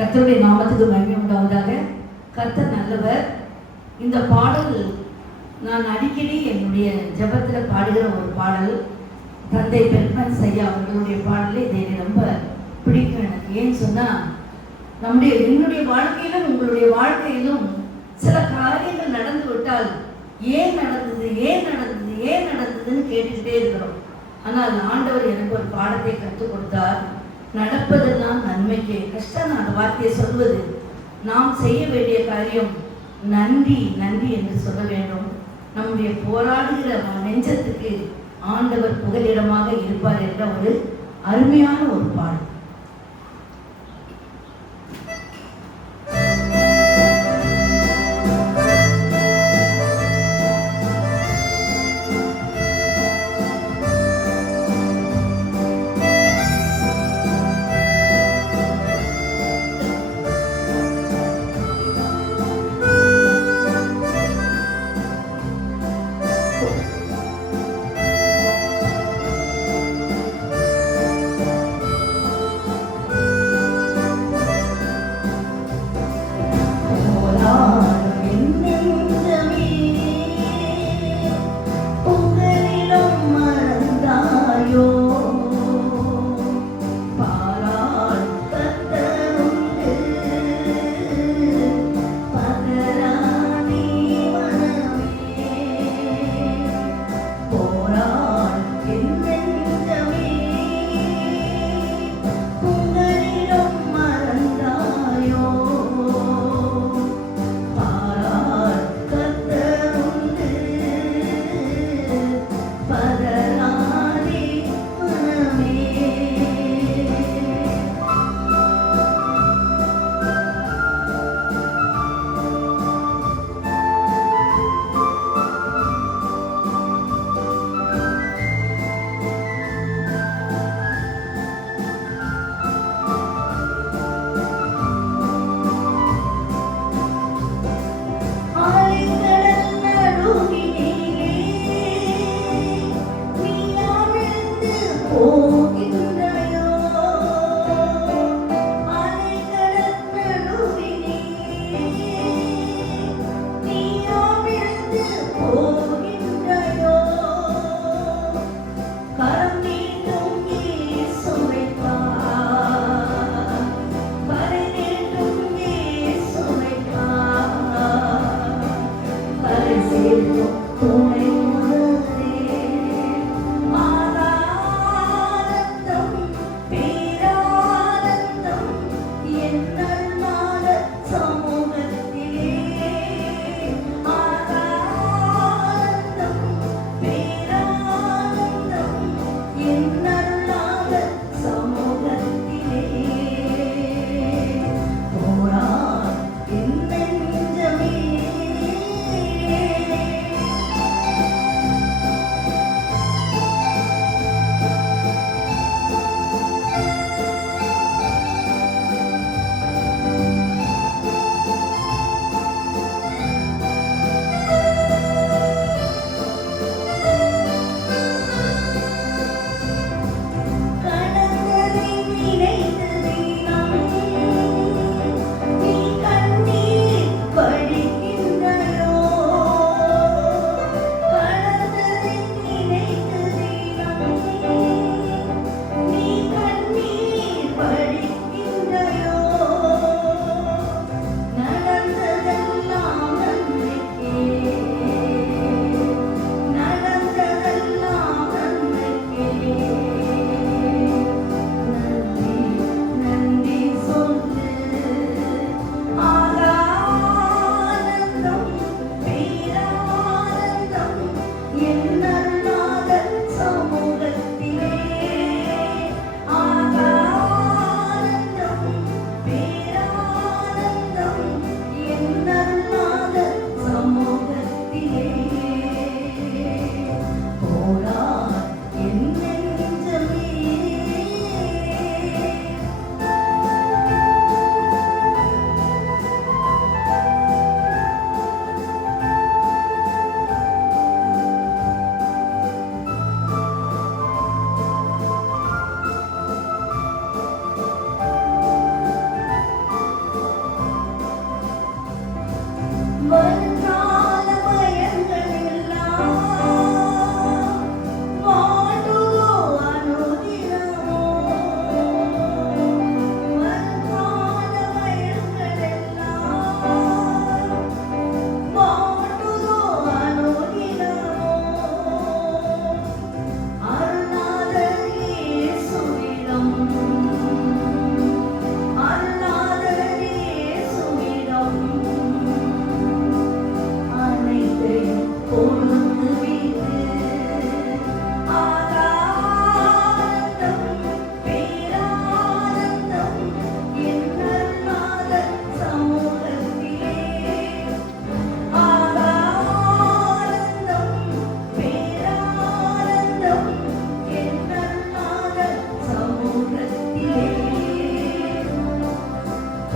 கர்த்தருடைய நாமத்துக்கு மகிமை உண்டாவதாக. கர்த்தர் நல்லவர். இந்த பாடல் நான் அடிக்கடி என்னுடைய ஜெபத்தில் பாடுகிற ஒரு பாடல். தந்தை பெருமன் செய்யா அவர்களுடைய பாடலே இதை எனக்கு ரொம்ப பிடிக்கும் எனக்கு. ஏன்னு சொன்னால் நம்முடைய என்னுடைய வாழ்க்கையிலும் உங்களுடைய வாழ்க்கையிலும் சில காரியங்கள் நடந்து விட்டால் ஏன் நடந்தது ஏன் நடந்தது ஏன் நடந்ததுன்னு கேட்டுக்கிட்டே இருக்கிறோம். ஆனால் ஆண்டவர் எனக்கு ஒரு பாடத்தை கற்றுக் கொடுத்தார். நடப்பதெல்லாம் நன்மைக்கு. கஷ்டம் அந்த வார்த்தையை சொல்வது நாம் செய்ய வேண்டிய காரியம் நன்றி நன்றி என்று சொல்ல வேண்டும். நம்முடைய போராடுகிற நெஞ்சத்துக்கு ஆண்டவர் புகலிடமாக இருப்பார் என்ற ஒரு அருமையான ஒரு பாடல்.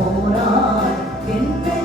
போராய் என்னை